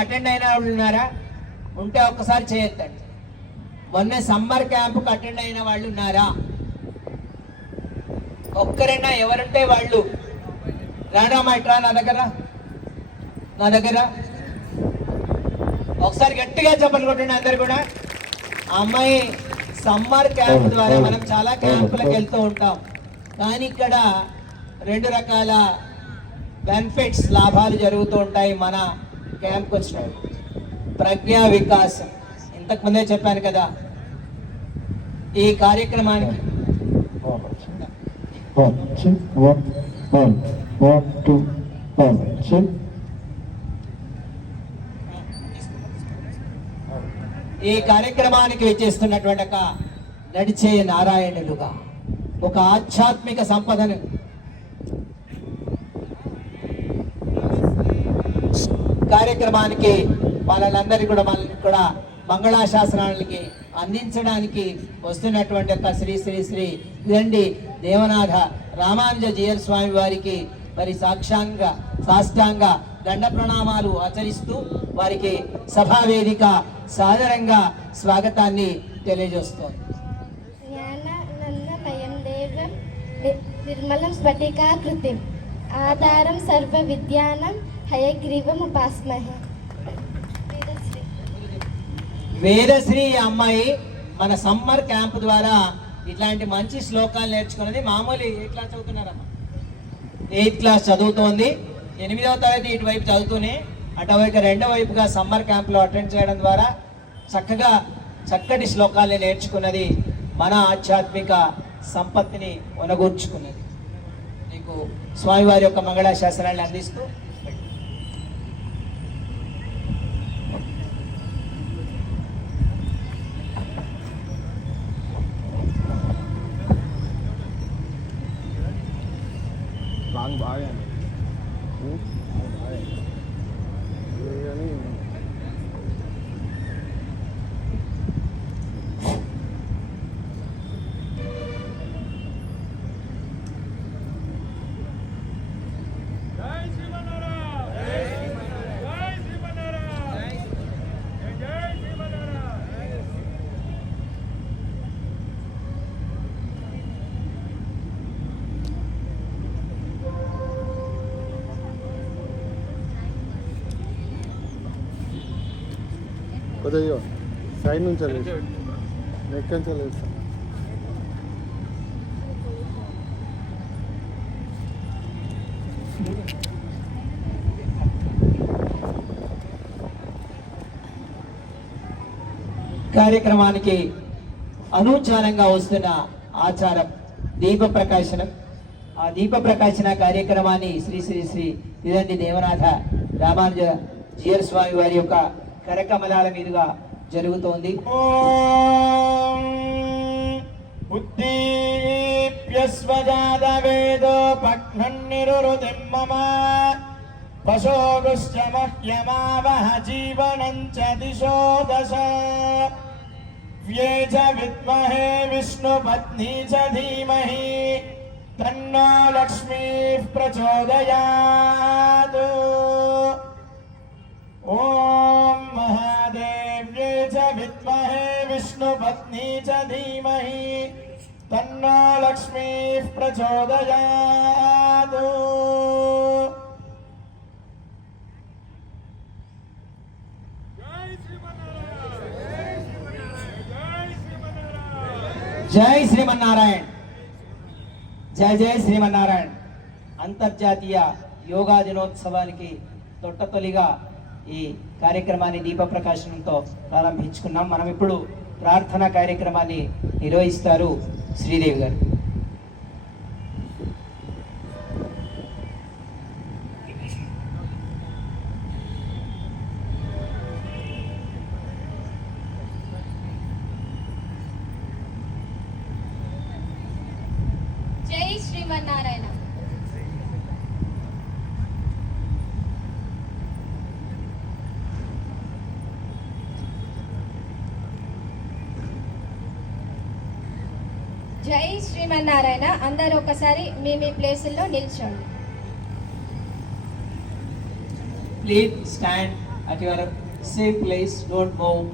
Attend అయిన వాళ్ళు ఉన్నారా? ఉంటే ఒక్కసారి చేయొద్దండి. మొన్న సమ్మర్ క్యాంపుకి అటెండ్ అయిన వాళ్ళు ఉన్నారా? ఒక్కరైనా ఎవరుంటే వాళ్ళు రాడా మైట్రా నా దగ్గర ఒకసారి గట్టిగా చెప్పలు కొట్టండి అందరు కూడా. ఆ అమ్మాయి సమ్మర్ క్యాంప్ ద్వారా మనం చాలా క్యాంపులకు వెళ్తూ ఉంటాం, కానీ ఇక్కడ 2 రకాల బెనిఫిట్స్ లాభాలు జరుగుతూ ఉంటాయి మన క్యాంప్కి వచ్చినప్పుడు. ప్రజ్ఞా వికాసం ఇంతకు ముందే చెప్పాను కదా. ఈ కార్యక్రమానికి వచ్చేస్తున్నటువంటి ఒక నడిచే నారాయణులుగా ఒక ఆధ్యాత్మిక సంపదను కార్యక్రమానికి వాళ్ళందరికీ కూడా మంగళాశాసనాలకి అందించడానికి వస్తున్నటువంటి ఒక శ్రీ శ్రీ శ్రీ ఇదండి దేవనాథ రామానుజ జీయర్ స్వామి వారికి మరి సాష్టాంగ దండ ప్రణామాలు ఆచరిస్తూ వారికి సభావేదిక సాదరంగా స్వాగతాన్ని తెలియజేస్తోంది. నిర్మలం స్ఫటికాకృతిం ఆధారం సర్వ విద్యానం హయగ్రీవం ఉపాస్మహే. వేదశ్రీ అమ్మాయి మన సమ్మర్ క్యాంప్ ద్వారా ఇట్లాంటి మంచి శ్లోకాలు నేర్చుకున్నది. మామూలు ఏ క్లాస్ చదువుతున్నారమ్మా? 8th క్లాస్ చదువుతోంది. 8వ తరగతి ఇటువైపు చదువుతూనే అటువైపు 2వ వైపుగా సమ్మర్ క్యాంప్లో అటెండ్ చేయడం ద్వారా చక్కటి శ్లోకాలని నేర్చుకున్నది. మన ఆధ్యాత్మిక సంపత్తిని ఒనగూర్చుకున్నది. నీకు స్వామివారి యొక్క మంగళాశాసనాన్ని అందిస్తూ బాగా కొద్దిగా సైడ్ నుంచి ఎక్కడి నుంచి వేస్తాం. కార్యక్రమానికి అనూచారంగా వస్తున్న ఆచారం దీప ప్రకాశనం. ఆ దీప ప్రకాశన కార్యక్రమాన్ని శ్రీ శ్రీ శ్రీ ఇదండి దేవనాథ రామానుజ జీయర్ స్వామి వారి యొక్క కరకమలాల మీదుగా జరుగుతోంది. ఉద్దీప్యస్వజాతవేదో పక్నన్నిరురుతిం మమ పశోగుశ్చ మహ్యమావహ జీవనం చ దిశో దశ వ్యే చ విద్మహే విష్ణుపత్నీ చ ధీమహి తన్నో లక్ష్మీః ప్రచోదయాత్. ఓం మహాదేవ్యే చ విద్మహే విష్ణుపత్నీ చ ధీమహి తన్నో లక్ష్మీః ప్రచోదయాత్. జై శ్రీమన్నారాయణ. జై జై శ్రీమన్నారాయణ. అంతర్జాతీయ యోగా దినోత్సవానికి తొట్టతొలిగా ఈ కార్యక్రమాన్ని దీప ప్రకాశనంతో ప్రారంభించుకున్నాం. మనం ఇప్పుడు ప్రార్థనా కార్యక్రమాన్ని నిర్వహిస్తారు శ్రీదేవి గారు. జై శ్రీమన్నారాయణ. జై శ్రీమన్నారాయణ. అందరూ ఒకసారి మీ ప్లేసుల్లో నిల్చోండి. Please stand. at your safe place. Don't move.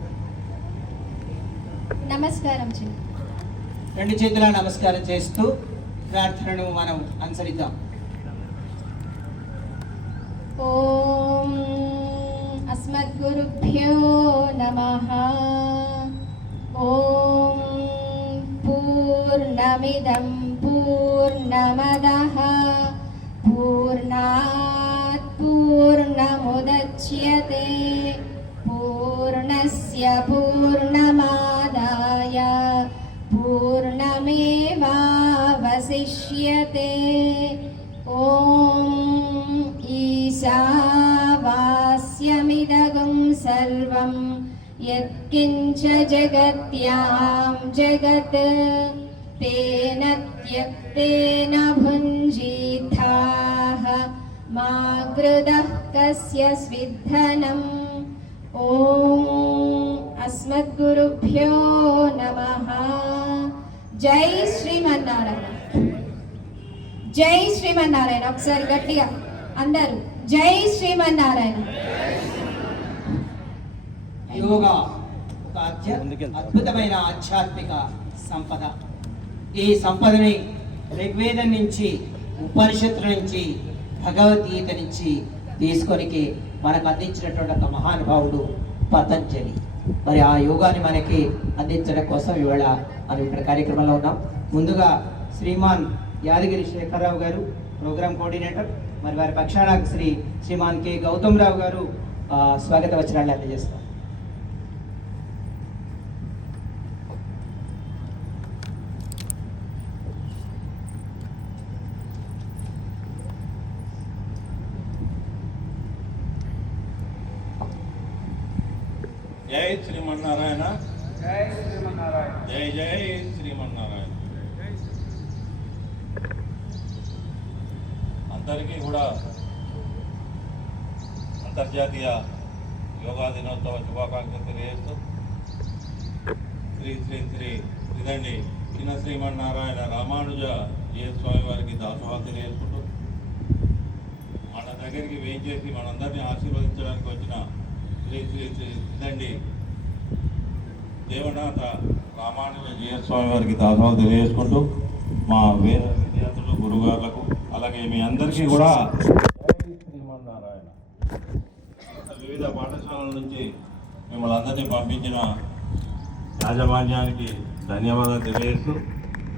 నమస్కారం జీ. రెండు చేతుల నమస్కారం చేస్తూ ప్రార్థనను మనం అనుసరిద్దాం. ఓం అస్మద్గురుభ్యో నమః. ఓం పూర్ణమిదం పూర్ణమదః పూర్ణాత్ పూర్ణముదచ్యతే పూర్ణస్య పూర్ణమాదాయ పూర్ణమేవావశిష్యతే. ఓం ఈశావాస్యమిదగం సర్వం యత్కించ జగత్యాం జగత్ తేన త్యక్తేన భుంజీథాః మా కృదః కస్య స్విద్ధనం. ఓం అస్మద్గురుభ్యో నమః. జై శ్రీమన్నారాయణ. జై శ్రీమన్నారాయణ. ఒకసారి గట్టిగా అందరూ జై శ్రీమన్నారాయణ. యోగా ఒక అద్భుతమైన ఆధ్యాత్మిక సంపద. ఈ సంపదని ఋగ్వేదం నుంచి, ఉపనిషత్తుల నుంచి, భగవద్గీత నుంచి తీసుకొనికి మనకు అందించినటువంటి ఒక మహానుభావుడు పతంజలి. మరి ఆ యోగాన్ని మనకి అందించడం కోసం ఇవాళ మనం ఇక్కడ కార్యక్రమంలో ఉన్నాం. ముందుగా శ్రీమాన్ యాదగిరి శేఖరరావు గారు ప్రోగ్రామ్ కోఆర్డినేటర్, మరి వారి పక్షాన శ్రీమాన్ కె గౌతమ్ రావు గారు స్వాగత వచనాన్ని అందజేస్తారు. జై శ్రీమన్నారాయణ. జై శ్రీమన్నారాయణ. జై జై శ్రీమన్నారాయణ. అందరికీ కూడా అంతర్జాతీయ యోగా దినోత్సవ శుభాకాంక్షలు తెలియజేస్తూ శ్రీ శ్రీ శ్రీ ఇదండి చిన్న శ్రీమన్నారాయణ రామానుజ ఏ స్వామి వారికి దాసోహాలు తెలియజేసుకుంటూ మన దగ్గరికి వేయించేసి మనందరినీ ఆశీర్వదించడానికి వచ్చిన శ్రీ శ్రీ శ్రీ ఇదండి దేవనాథ రామానుజ జీయస్వామి వారికి దాసోహాలు తెలియజేసుకుంటూ మా వేద విద్యార్థులు గురుగారులకు అలాగే మీ అందరికీ కూడా శ్రీమన్నారాయణ. వివిధ పాఠశాలల నుంచి మిమ్మల్ని అందరినీ పంపించిన యాజమాన్యానికి ధన్యవాదాలు తెలియజేస్తూ